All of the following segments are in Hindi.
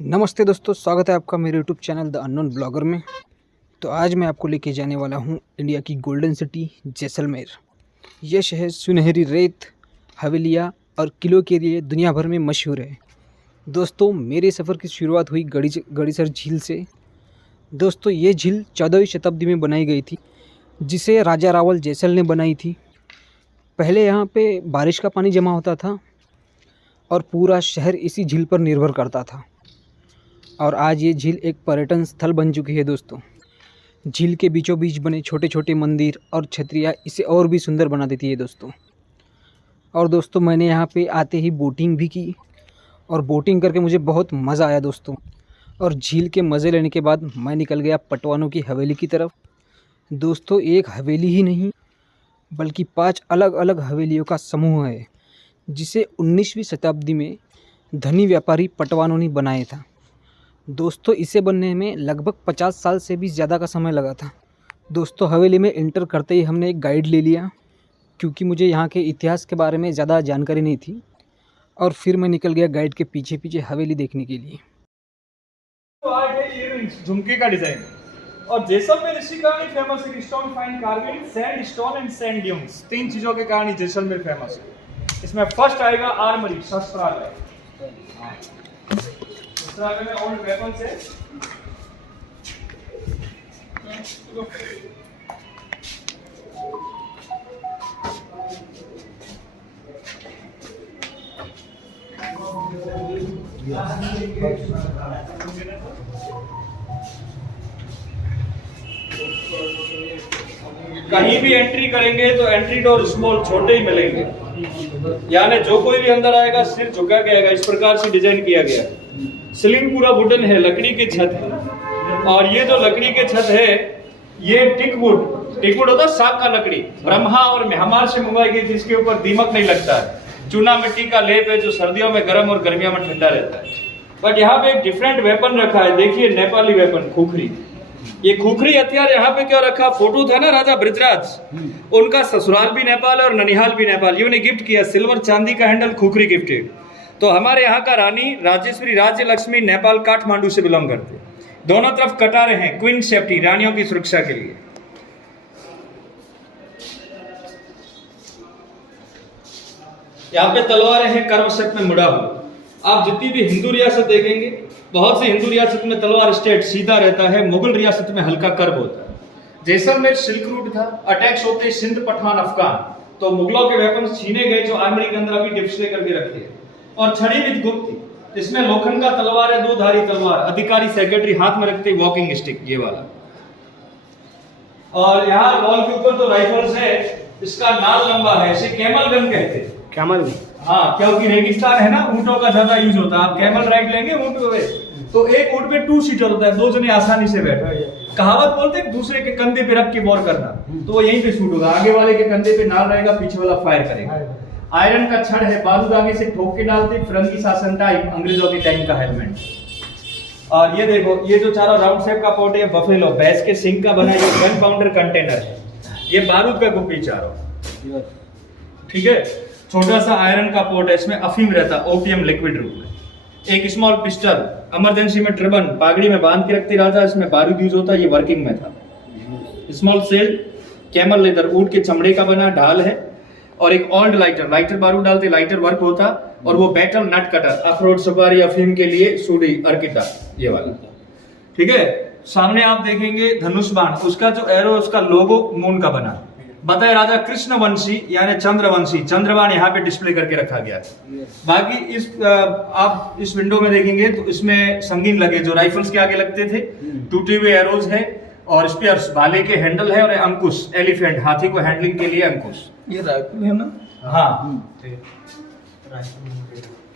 नमस्ते दोस्तों, स्वागत है आपका मेरे YouTube channel the unknown blogger में। तो आज मैं आपको लेके जाने वाला हूँ इंडिया की गोल्डन सिटी जैसलमेर। यह शहर सुनहरी रेत, हवेलियाँ और किलों के लिए दुनिया भर में मशहूर है। दोस्तों, मेरे सफ़र की शुरुआत हुई गड़ीसर झील से। दोस्तों, ये झील 14वीं शताब्दी में बनाई गई थी, जिसे राजा रावल जैसल ने बनाई थी। पहले यहाँ पे बारिश का पानी जमा होता था और पूरा शहर इसी झील पर निर्भर करता था। और आज ये झील एक पर्यटन स्थल बन चुकी है। दोस्तों, झील के बीचों बीच बने छोटे छोटे मंदिर और छतरियाँ इसे और भी सुंदर बना देती है दोस्तों। और दोस्तों, मैंने यहाँ पे आते ही बोटिंग भी की और बोटिंग करके मुझे बहुत मज़ा आया दोस्तों। और झील के मज़े लेने के बाद मैं निकल गया पटवानों की हवेली की तरफ। दोस्तों, एक हवेली ही नहीं बल्कि 5 अलग अलग हवेलियों का समूह है, जिसे 19वीं शताब्दी में धनी व्यापारी पटवानों ने बनाया था। दोस्तों, इसे बनने में लगभग 50 साल से भी ज़्यादा का समय लगा था। दोस्तों, हवेली में एंटर करते ही हमने एक गाइड ले लिया, क्योंकि मुझे यहाँ के इतिहास के बारे में ज़्यादा जानकारी नहीं थी। और फिर मैं निकल गया गाइड के पीछे पीछे हवेली देखने के लिए। तो आर्ट है इयररिंग्स, झुमके का डिजाइन। और जैसलमेर इसी कारण फेमस है कि stone fine carving, sand stone and sand dunes, 3 चीजों के कारण जैसलमेर फेमस है। इसमें फर्स्ट आएगा आर्मरी, शस्त्रालय। शस्त्रालय में ओल्ड वेपन्स है। कहीं भी एंट्री करेंगे तो एंट्री डोर स्मॉल, छोटे ही मिलेंगे। यानी जो कोई भी अंदर आएगा सिर झुका के आएगा। इस प्रकार से डिजाइन किया गया है। सीलिंग पूरा वुडन है, लकड़ी की छत है। और ये जो लकड़ी के छत है ये टिकवुड होता है, साग का लकड़ी। ब्रह्मा और म्यांमार से मंगवाई गई थी। इसके ऊपर दीमक नहीं लगता है। चूना मिट्टी का लेप है जो सर्दियों में गर्म और गर्मियों में ठंडा रहता है। बट यहाँ पे एक डिफरेंट वेपन रखा है। देखिए, नेपाली वेपन, खुखरी। ये खुखरी हथियार यहाँ पे क्यों रखा? फोटो था ना राजा बृजराज, उनका ससुराल भी नेपाल है और ननिहाल भी नेपाल। ये उन्हें गिफ्ट किया, सिल्वर चांदी का हैंडल खुखरी गिफ्टेड। तो हमारे यहाँ का रानी राजेश्वरी राज्य लक्ष्मी नेपाल काठमांडू से बिलोंग करते। दोनों तरफ कटारे हैं, क्वीन सेफ्टी, रानियों की सुरक्षा के लिए। यहाँ पे तलवारें हैं कर्व शेप में मुड़ा हुआ। आप जितनी भी हिंदू रियासत देखेंगे, बहुत सी हिंदू रियासत में तलवार स्ट्रेट सीधा रहता है, मुगल रियासत में हल्का कर्व होता है। जैसलमेर सिल्क रूट था, अटैक्स होते सिंध, पठान, अफगान, तो मुगलों के वेपन्स छीने गए जो आर्मरी के अंदर अभी डिस्प्ले करके रखे हैं। और छड़ी विद गुप्त थी, इसमें लोखंड का तलवार है, 2 धारी तलवार। अधिकारी सेक्रेटरी हाथ में रखते वॉकिंग स्टिक, ये वाला। और यहाँ वॉल के ऊपर तो राइफल्स है। इसका नाल लंबा है, इसे कैमल गन कहते हैं। कैमल? हाँ, क्योंकि रेगिस्तान है ना, ऊंटों का ज्यादा यूज होता है। आप कैमल राइड लेंगे ऊंट पे, तो एक ऊंट पे 2 सीटर होता है, 2 जने आसानी से बैठे। कहावत बोलते हैं दूसरे के कंधे पे रख के वॉर करना, तो वो यहीं पे शूट होगा। आगे वाले के कंधे पे नाल रहेगा, पीछे वाला फायर करेगा। आयरन का छड़ है, बारूद आगे से ठोक के डालते। फिरंगी शासन टाइम, अंग्रेजों के टाइम का हेलमेट। और ये देखो, ये जो चारों राउंड शेप का पोर्ट है बफेलो, भैंस के सिंग का बना, ये गन पाउडर कंटेनर है। ये बारूद का गुप्पी चारों, ठीक है। छोटा सा आयरन का पोर्ट है, इसमें अफीम रहता, ओपियम लिक्विड रूप में। एक स्मॉल पिस्टल, इमरजेंसी में ट्रिबन, पागड़ी में बांध के रखते राजा, इसमें बारूद यूज होता है, ये वर्किंग में था। स्मॉल सेल, कैमल लेदर, ऊंट के चमड़े का बना ढाल है। और एक ओल्ड लाइटर बारूद डालते, लाइटर वर्क होता। और वो बैटल नट कटर, अखरोट, सुपारी, अफीम के लिए सूडी, अर्किटा, ये वाला, ठीक है। सामने आप देखेंगे धनुष बाण, उसका जो एरो, उसका लोगो मून का बना। बताए राजा कृष्णवंशी यानी चंद्रवंशी, चंद्रबाण यहाँ पे डिस्प्ले करके रखा गया है। बाकी आप इस विंडो में देखेंगे तो इसमें संगीन लगे जो राइफल्स के आगे लगते थे। टूटे हुए एरोज है और स्पीयर्स, भाले के हैंडल है। और अंकुश, एलिफेंट, हाथी को हैंडलिंग के लिए अंकुश। ये राइफल है ना? हाँ।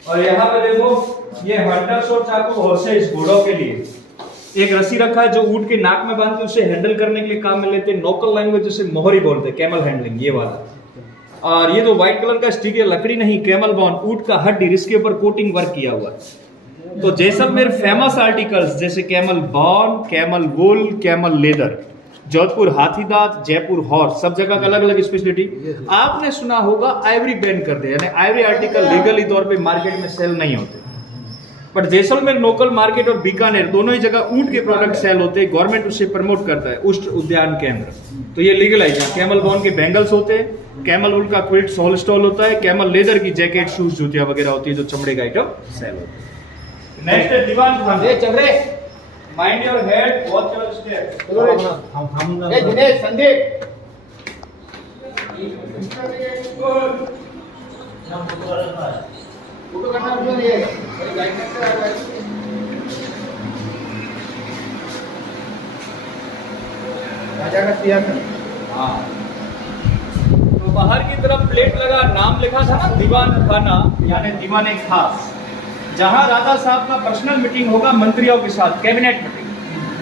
और यहाँ पे देखो, ये हंटर शॉट चाकू, हॉर्सेस, घोड़ों के लिए। एक रस्सी रखा है जो ऊंट के नाक में बांधते उसे हैंडल करने के लिए काम में लेते हैं। लोकल लैंग्वेज जिसे मोहरी बोलते हैं, कैमल हैंडलिंग, ये वाला। और ये जो व्हाइट कलर का स्टिक है, लकड़ी नहीं, कैमल बोन, ऊंट का हड्डी, इसके ऊपर कोटिंग वर्क किया हुआ है। तो जैसलमेर फेमस आर्टिकल्स जैसे कैमल बोन, कैमल वुल, कैमल लेदर, जोधपुर हाथी दांत, जयपुर हॉर्स, सब जगह का अलग अलग स्पेशलिटी। आपने सुना होगा आइवरी बैन कर दे, यानी आइवरी आर्टिकल लीगली तौर पे मार्केट में सेल नहीं होते। पर जैसलमेर लोकल मार्केट और बीकानेर दोनों ही जगह ऊंट के प्रोडक्ट सेल होते हैं, गवर्नमेंट उसे प्रमोट करता है, उष्ट उद्यान केंद्र। तो ये लीगलाइज है। कैमल बोन के बैंगल्स होते हैं, कैमल वुल का क्विल्ट सोल स्टॉल होता है, कैमल लेदर की जैकेट शूज जूतियां वगैरह होती है जो चमड़े का आइटम सेल होता है। नेक्स्ट है दीवान खाना। चल रहे mind your head, watch your step. Dinesh Sandeep photo करना क्यों नहीं है? राजा का सिंहासन। हाँ, तो बाहर की तरफ प्लेट लगा, नाम लिखा था ना दीवान खाना, यानी दीवान खास, जहां राजा साहब का पर्सनल मीटिंग होगा मंत्रियों के साथ, कैबिनेट मीटिंग।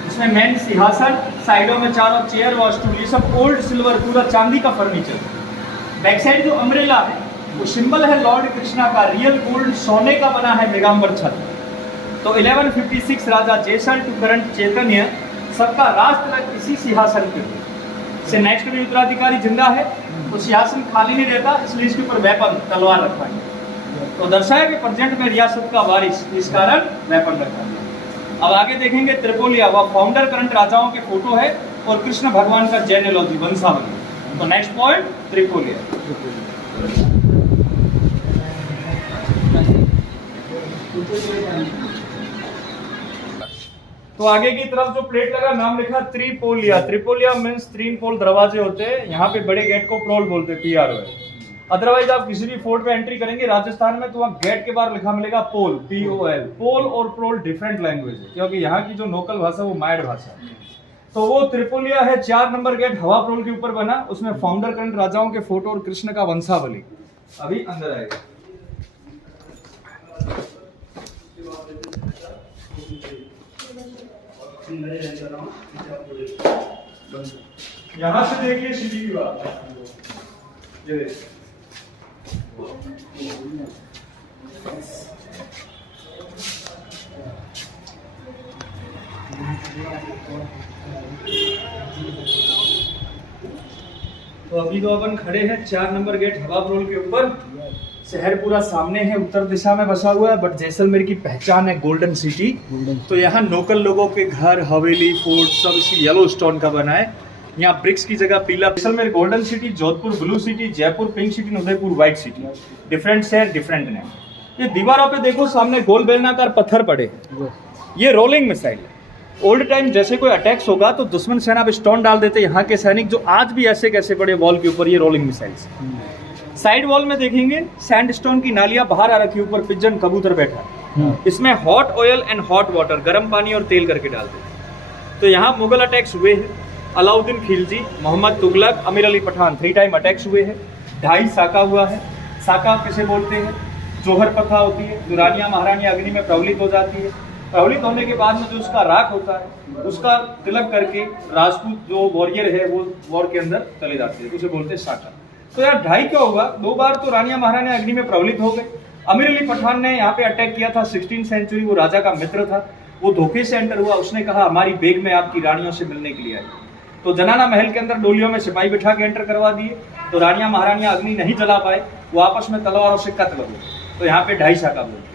उसमें मेन सिंहासन, साइडों में चारों चेयर व स्टूल, ये सब ओल्ड सिल्वर, पूरा चांदी का फर्नीचर। बैक साइड जो अम्ब्रेला है वो सिंबल है लॉर्ड कृष्णा का, रियल गोल्ड सोने का बना है मेगाम्बर छत। तो 1156 राजा जयसल टू करंट चैतन्य, सबका राज तिलक इसी सिंहासन पे से। नेक्स्ट में उत्तराधिकारी जिंदा है तो सिंहासन खाली नहीं रहता, इसलिए इसके ऊपर वेपन तलवार रखा है। तो दर्शाया कि प्रेजेंट में रियासत का वारिस, इस कारण वेपन रखा है। अब आगे देखेंगे त्रिपोलिया, वह फाउंडर करंट राजाओं के फोटो है, और कृष्ण भगवान का जेनेलॉजी वंशावली। तो नेक्स्ट पॉइंट त्रिपोलिया। तो आगे की तरफ जो प्लेट लगा, नाम लिखा त्रिपोलिया। त्रिपोलिया मीन्स तीन पोल दरवाजे होते हैं, यहाँ पे बड़े गेट को प्रोल बोलते हैं, PROL। अदरवाइज आप किसी भी फोर्ट पे एंट्री करेंगे राजस्थान में तो वहाँ गेट के बाहर लिखा मिलेगा पोल, POL। पोल और प्रोल डिफरेंट लैंग्वेज है, क्योंकि यहाँ की जो लोकल भाषा वो मायड भाषा है। तो वो त्रिपोलिया है, 4 नंबर गेट हवा प्रोल के ऊपर बना, उसमें फाउंडर करंट राजाओं के फोटो और कृष्ण का वंशावली। अभी अंदर आएगा। यहां से देखिए सीधी की बात, ये देखिए तो अभी तो अपन खड़े हैं 4 नंबर गेट हवा प्रोल के ऊपर। शहर पूरा सामने है, उत्तर दिशा में बसा हुआ है, बट जैसलमेर की पहचान है गोल्डन सिटी। तो यहाँ लोकल लोगों के घर, हवेली, फोर्ट सब इसी येलो स्टोन का बना है। यहाँ ब्रिक्स की जगह पीला। Jaisalmer golden city, Jodhpur blue city, Jaipur pink city, Udaipur white city. Different शहर, डिफरेंट नेम। ये दीवारों पे देखो सामने गोल बेलनाकार पत्थर पड़े, ये रोलिंग मिसाइल है। ओल्ड टाइम जैसे कोई अटैक्स होगा तो दुश्मन सेना पे स्टोन डाल देते यहाँ के सैनिक, जो आज भी ऐसे कैसे पड़े वॉल के ऊपर, ये रोलिंग मिसाइल्स। साइड वॉल में देखेंगे सैंडस्टोन की नालियां बाहर आ रखी, ऊपर पिजन कबूतर बैठा है। इसमें hot oil and hot water, गर्म पानी और तेल करके डालते हैं। तो यहाँ मुगल अटैक्स हुए हैं, अलाउद्दीन खिलजी, मोहम्मद तुगलक, अमीर अली पठान, 3 टाइम अटैक्स हुए हैं। 2.5 साका हुआ है। साका किसे बोलते हैं? जोहर प्रथा होती है, जो रानियां महारानी अग्नि में प्रवलित हो जाती है। प्रवलित होने के बाद में जो उसका राख होता है उसका तिलक करके राजपूत जो वॉरियर है वो वॉर के अंदर चले जाते हैं, उसे बोलते हैं साका। तो यार 2.5 क्या होगा, 2 बार तो रानियां महारानी अग्नि में प्रवलित हो गए। अमीर अली पठान ने यहाँ पे अटैक किया था 16th सेंचुरी, वो राजा का मित्र था, वो धोखे से एंटर हुआ। उसने कहा हमारी बेग में आपकी रानियों से मिलने के लिए आई। तो जनाना महल के अंदर डोलियों में सिपाही बिठा के एंटर करवा दिए। तो रानियां महारानियां अग्नि नहीं जला पाए, वो आपस में तलवारों से कत्ल हुए। तो यहाँ पे 2.5 साका बोलते।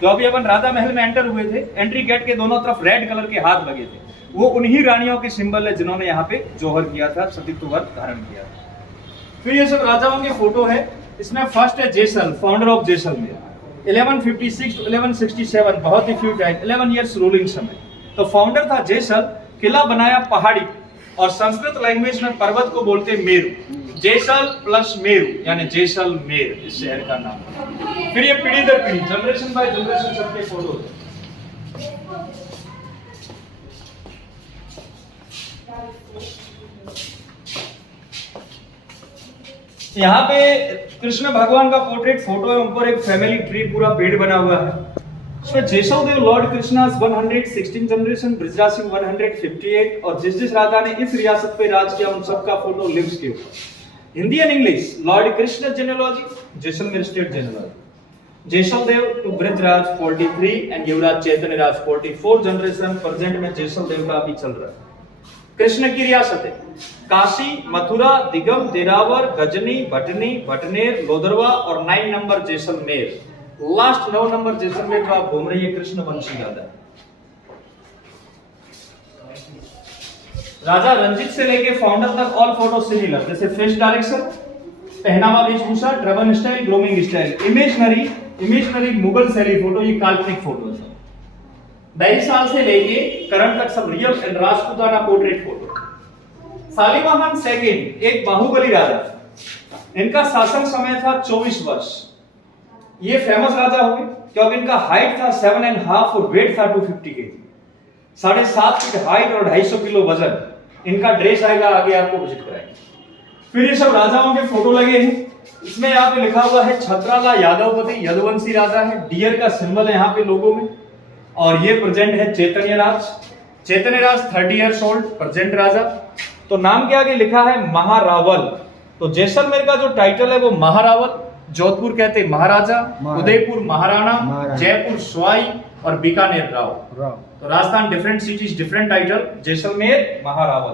तो अभी अपन राजा महल में एंटर हुए थे, एंट्री गेट के दोनों तरफ रेड कलर के हाथ लगे थे, वो उन्हीं रानियों के सिंबल है जिन्होंने यहाँ पे जोहर किया था, सतीत्व व्रत धारण किया था। फिर ये सब राजाओं के फोटो है। इसमें फर्स्ट है जैसल, फाउंडर ऑफ जैसलमेर, 1156 to 1167, बहुत ही फ्यू टाइम, 11 ईयर्स रूलिंग समय। तो फाउंडर था जैसल, किला बनाया पहाड़ी, और संस्कृत लैंग्वेज में पर्वत को बोलते मेरु। जैसल प्लस मेरु यानी जैसलमेर इस शहर का नाम। फिर ये पीढ़ी दर पीढ़ी, जनरेशन बाय जनरेशन सबके फोटो। यहाँ पे कृष्ण भगवान का पोर्ट्रेट फोटो है, ऊपर एक फैमिली ट्री पूरा पेड़ बना हुआ है। उसमें जैसलदेव लॉर्ड कृष्णा 116 जनरेशन, बृजराज सिंह 158, और जिस राजा ने इस रियासत पे राज किया उन सबका फोटो लिव्स के ऊपर। Hindi and English, lord Krishna genealogy, Jaisalmer state genealogy. Jaisaldev to Brijraj 43 and Yuvraj Chaitanya Raj 44 generation. Present में जैसलदेव का अभी चल रहा है। कृष्ण की रियासत है काशी, मथुरा, दिगम, देरावर, गजनी, भटनी, भटनेर, लोदरवा और 9 number Jaisalmer. Last 9 number Jaisalmer जो आप घूम रही है कृष्णवंशी राजा। राजा रंजीत से लेके फाउंडर तक ऑल फोटो सिमिलर, जैसे फेस डायरेक्शन, पहनावा वेशभूषा, turban style, grooming style, imaginary Mughal शैली फोटो, ये काल्पनिक फोटो है। 22 साल से लेके करंट तक सब real and Rajputana portrait photo. Salivahan second एक बाहुबली राजा, इनका शासन समय था 24 वर्ष। ये फेमस राजा हो गए क्योंकि इनका हाइट था 7.5 और वेट था 250 kg, 7.5 फीट हाइट और 250 किलो वजन। इनका ड्रेस आएगा, आगे आपको विजिट कराएंगे। फिर ये सब राजाओं के फोटो लगे हैं। इसमें यहाँ पे लिखा हुआ है छत्राला यादवपति यदुवंशी राजा है, डियर का सिंबल है यहाँ पे लोगों में। और ये प्रेजेंट है चैतन्य राज 30 इयर्स ओल्ड, प्रेजेंट राजा। तो नाम के आगे लिखा है महारावल। तो जैसलमेर का जो टाइटल है वो महारावल, जोधपुर कहते महाराजा, उदयपुर महाराणा, जयपुर स्वाई और बीकानेर राव। तो Rajasthan different cities different title, Jaisalmer Maharawal.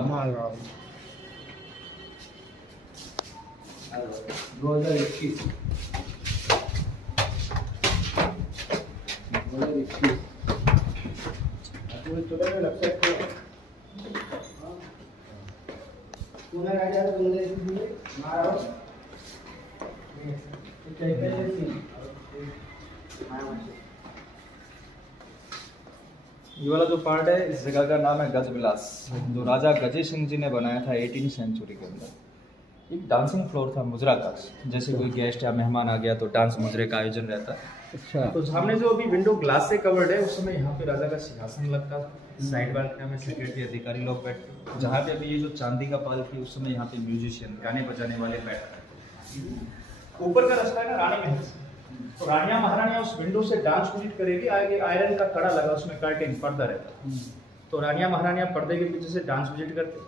2021 ये वाला जो पार्ट है इस जगह का नाम है गजविलास, जो राजा गजेश सिंह जी ने बनाया था 18वीं सेंचुरी के अंदर। एक डांसिंग फ्लोर था मुजरा का, जैसे कोई गेस्ट या मेहमान आ गया तो डांस मुजरे का आयोजन रहता है। अच्छा। तो सामने जो अभी विंडो ग्लास से कवर्ड है, उस समय यहाँ पे राजा का सिंहासन लगता था। साइड बालकनी में सिक्योरिटी अधिकारी लोग बैठते। जहाँ पे अभी ये जो चांदी का पाल थी, उस समय यहाँ पे म्यूजिशियन गाने बजाने वाले बैठते। ऊपर का रास्ता है ना रानी महल से, तो रानियां महारानियां उस विंडो से डांस विजिट करेगी। आगे आयरन का कड़ा लगा, उसमें कर्टेन पर्दा रहता है, तो रानियां महारानियां पर्दे के पीछे से डांस विजिट करते।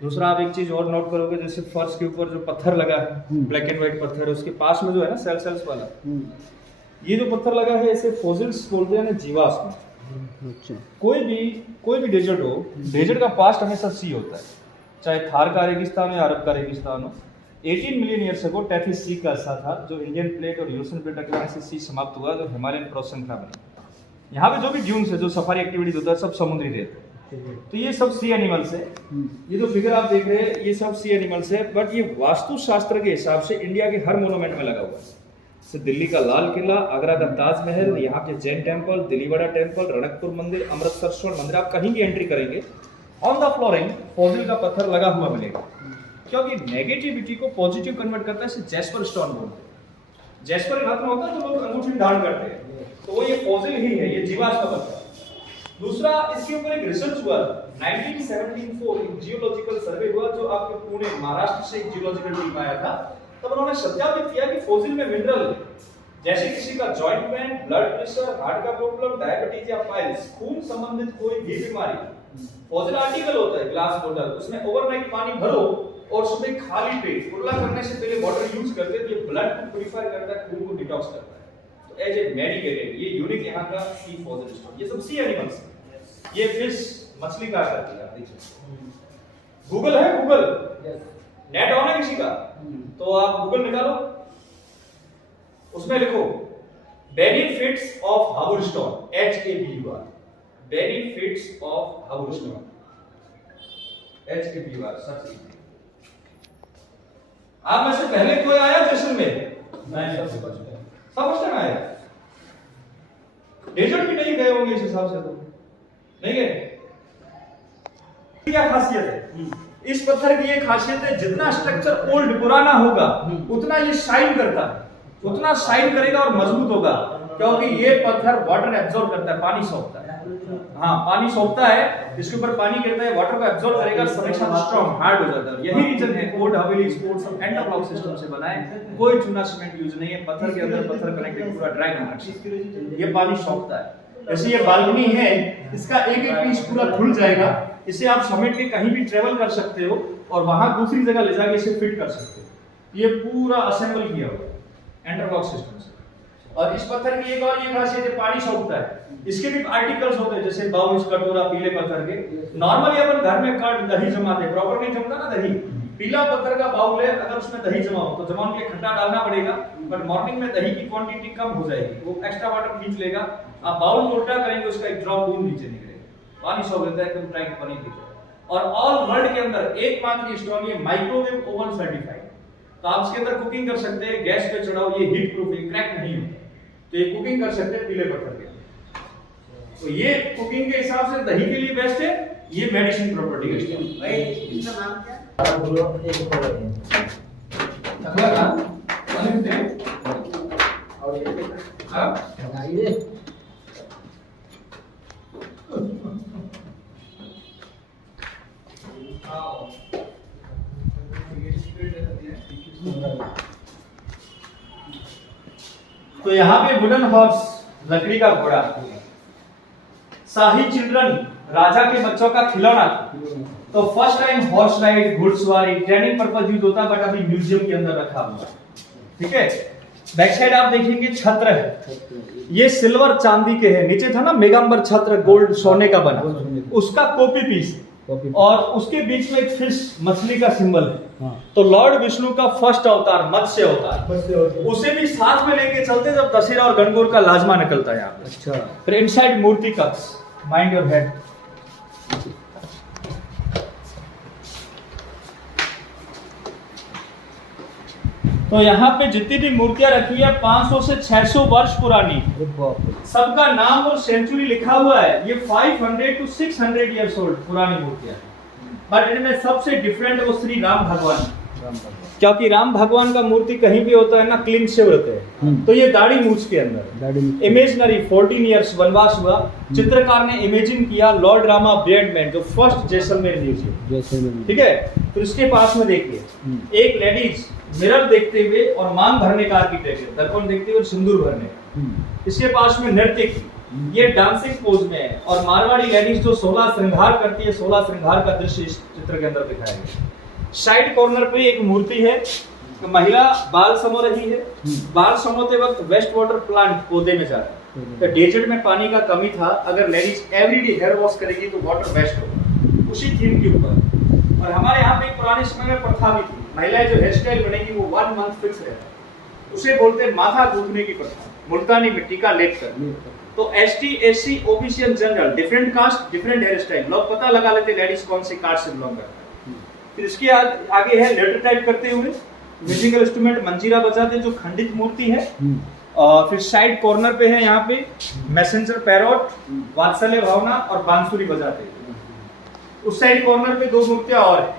दूसरा आप एक चीज और नोट करोगे, जैसे फर्श के ऊपर जो पत्थर लगा है, ब्लैक एंड व्हाइट पत्थर है, उसके पास में जो है ना सेल्स वाला, ये जो पत्थर लगा है इसे फोसिल्स बोलते हैं ना, जीवाश्म। अच्छा। कोई भी डेजर्ट हो, डेजर्ट का पास्ट हमेशा सी होता है, चाहे थार का रेगिस्तान हो या अरब का रेगिस्तान हो। 18 million years ago Tethys sea का अर्सा था, जो इंडियन प्लेट और यूरोपियन प्लेट टकराने से सी समाप्त हुआ, जो हिमालयन क्रॉस श्रृंखला बनी। यहाँ पे जो भी ड्यून्स है, जो सफारी एक्टिविटीज होता है, सब समुद्री रहते हैं। तो ये सब सी एनिमल्स है। ये जो फिगर आप देख रहे हैं ये सब सी एनिमल्स है, बट ये वास्तु शास्त्र के हिसाब से इंडिया के हर मोनूमेंट में लगा हुआ है। जैसे दिल्ली का लाल किला, आगरा का ताजमहल, यहाँ के जैन टेम्पल, दिलीवाड़ा टेम्पल, रणकपुर मंदिर, अमृतसर स्वर्ण मंदिर, आप कहीं भी एंट्री करेंगे ऑन द फ्लोरिंग फॉसिल का पत्थर लगा हुआ मिलेगा, क्योंकि नेगेटिविटी को पॉजिटिव कन्वर्ट करता है। इसे जैस्पर स्टोन बोलते हैं। जैस्पर रत्न होता है जो लोग अंगूठी दान करते हैं, तो वो ये फॉसिल ही है, ये जीवाश्म का पत्थर। दूसरा, इसके ऊपर एक रिसर्च हुआ 1974, एक जियोलॉजिकल सर्वे हुआ, जो आपके पुणे महाराष्ट्र से एक जियोलॉजिकल टीम आया था। तब उन्होंने सत्यापित किया कि फॉसिल में मिनरल, जैसे किसी का joint pain, blood pressure, heart का प्रॉब्लम, डायबिटीज या पाइल्स, खून संबंधित कोई भी बीमारी, फॉसिल आर्टिकल होता है ग्लास बोतल, उसमें ओवरनाइट पानी भरो और सुबह खाली पेट कुल्ला करने से पहले वाटर यूज करते हैं। ये ब्लड को प्यूरिफाई करता है, खून को डिटॉक्स करता है। तो एज ए मेडिकेटेड ये यूनिक यहाँ का सी फॉसिल स्टोन। ये सब सी एनिमल्स हैं। ये फिश मछली का करती है, देख सकते। गूगल है, गूगल नेट ऑन है किसी का, तो आप गूगल निकालो, उसमें लिखो benefits of Habur stone, HABUR, benefits of Habur stone, HABUR search कीजिए। आप में से पहले कोई आया जैसलमेर? नहीं, सब फर्स्ट टाइम आया। डेजर्ट भी नहीं गए होंगे इस हिसाब से, तो नहीं गए। क्या खासियत है इस पत्थर की? ये खासियत है, जितना स्ट्रक्चर ओल्ड पुराना होगा उतना ये शाइन करता है, उतना शाइन करेगा और मजबूत होगा, क्योंकि ये पत्थर वाटर एब्जॉर्ब करता है, पानी सोखता है। हाँ, पानी सोखता है, इसके ऊपर पानी गिरता है, वाटर को एब्जॉर्ब करेगा, समय के साथ स्ट्रांग हार्ड हो जाता है। यही रीजन है ओल्ड हवेली स्पोर्ट सब इंटरलॉक सिस्टम से बना है, कोई चूना सीमेंट यूज नहीं है, पत्थर के अंदर पत्थर कनेक्टेड, पूरा ड्राई कंस्ट्रक्शन, ये पानी सोखता है। जैसे ये बालकनी है, इसका एक एक पीस पूरा खुल जाएगा, इसे आप समेट के कहीं भी ट्रेवल कर सकते हो और वहां दूसरी जगह ले जाके इसे फिट कर सकते हो। ये पूरा असेंबल किया हुआ है इंटरलॉक सिस्टम से। और इस पत्थर की एक और ये खासियत है, पानी सोखता है। इसके भी आर्टिकल्स होते हैं, जैसे बाउल्स, कटोरा, पीले पत्थर के। नॉर्मली अपन घर में कर्ड दही जमाते हैं, प्रॉपर नहीं जमता ना दही, पीला पत्थर का बाउल है, अगर उसमें दही जमा हो तो जमाने के लिए खट्टा डालना पड़ेगा, बट मॉर्निंग में दही की क्वांटिटी कम हो जाएगी, वो एक्स्ट्रा वाटर खींच लेगा। आप बाउल को उल्टा करेंगे, उसका एक ड्रॉप दूध नीचे निकलेगा, पानी सो लेता है, एकदम टाइट पानी पीता है। और ऑल वर्ल्ड के अंदर एकमात्र स्टोव ये माइक्रोवेव ओवन सर्टिफाइड, तो आप इसके अंदर कुकिंग कर सकते हैं, गैस पे चढ़ाओ, ये हीट प्रूफ है, क्रैक नहीं होता, तो ये कुकिंग कर सकते हैं पीले पत्थर के अंदर। तो ये कुकिंग के हिसाब से दही के लिए बेस्ट है, ये मेडिसिन प्रॉपर्टी का स्टोव। भाई इसका नाम क्या? तो यहाँ पे वुडन हॉर्स, लकड़ी का घोड़ा, शाही चिल्ड्रन, राजा के बच्चों का खिलौना। तो फर्स्ट टाइम हॉर्स राइड, घुड़सवारी, ट्रेनिंग पर्पस यूज होता है, बट अभी म्यूजियम के अंदर रखा हुआ है। ठीक है, बैक साइड आप देखेंगे छत्र है, ये सिल्वर चांदी के है, नीचे था ना मेगाम्बर छत्र गोल्ड सोने का बना, उसका कॉपी पीस है, और उसके बीच में एक फिश मछली का सिंबल है। तो लॉर्ड विष्णु का फर्स्ट अवतार मत्स्य अवतार, उसे भी साथ में लेके चलते जब दशहरा और गणगौर का लाजमा निकलता है यहाँ पे। अच्छा, फिर इनसाइड मूर्ति कक्ष, माइंड योर हेड। तो यहाँ पे जितनी भी मूर्तियां रखी है 500 से 600 वर्ष पुरानी, सबका नाम और सेंचुरी लिखा हुआ है। ये 500 to 600 इयर्स ओल्ड पुरानी मूर्तियां, बट इनमें सबसे डिफरेंट वो श्री राम भगवान, क्योंकि राम भगवान का मूर्ति कहीं भी होता है ना क्लीन शेव होते हैं, तो ये दाढ़ी मूछ के अंदर इमेजिनरी 14 इयर्स वनवास हुआ, चित्रकार ने इमेजिन किया लॉर्ड रामा बेयर्डमैन, जो फर्स्ट जैसलमेर म्यूजियम। ठीक है, तो इसके पास में देखिए एक लेडीज मिरर देखते हुए और मांग भरने का आर्किटेक्चर, दर्पण देखते हुए सिंदूर भरने, इसके पास में नृत्य की, ये डांसिंग पोज में है, और मारवाड़ी लेडीज जो 16 श्रृंगार करती है, 16 श्रृंगार का दृश्य इस चित्र के अंदर दिखाया गया। साइड कॉर्नर पे एक मूर्ति है, महिला बाल समो रही है, बाल समोते वक्त वेस्ट वाटर प्लांट पौधे में जा रहा है, तो डेजर्ट में पानी का कमी था, अगर लेडीज एवरीडे हेयर वॉश करेगी तो वाटर वेस्ट होगा, उसी थीम के ऊपर। और हमारे यहाँ पे एक पुराने समय में प्रथा भी थी, महिलाएं जो हेयर स्टाइल बनेगी वो 1 मंथ फिक्स रहता है, उसे बोलते हैं माथा गूंथने की प्रथा, मुल्तानी मिट्टी का लेप कर। तो ST SC OBC and general, different caste different hair style, लोग पता लगा लेते लेडीज कौन सी कास्ट से बिलोंग करता है। फिर इसके आगे है लेटर टाइप करते हुए म्यूजिकल इंस्ट्रूमेंट मंजीरा बजाते, जो खंडित मूर्ति है। और फिर साइड कॉर्नर पे है यहाँ पे मैसेंजर पैरोट, वात्सल्य भावना और बांसुरी बजाते। उस साइड कॉर्नर पे 2 मूर्तियां और है।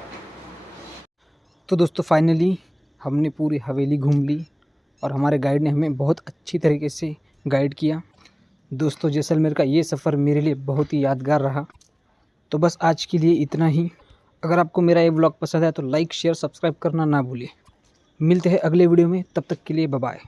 तो दोस्तों फाइनली हमने पूरी हवेली घूम ली और हमारे गाइड ने हमें बहुत अच्छी तरीके से गाइड किया। दोस्तों जैसलमेर का ये सफ़र मेरे लिए बहुत ही यादगार रहा। तो बस आज के लिए इतना ही। अगर आपको मेरा ये व्लॉग पसंद है तो लाइक शेयर सब्सक्राइब करना ना भूलिए। मिलते हैं अगले वीडियो में, तब तक के लिए बाय बाय।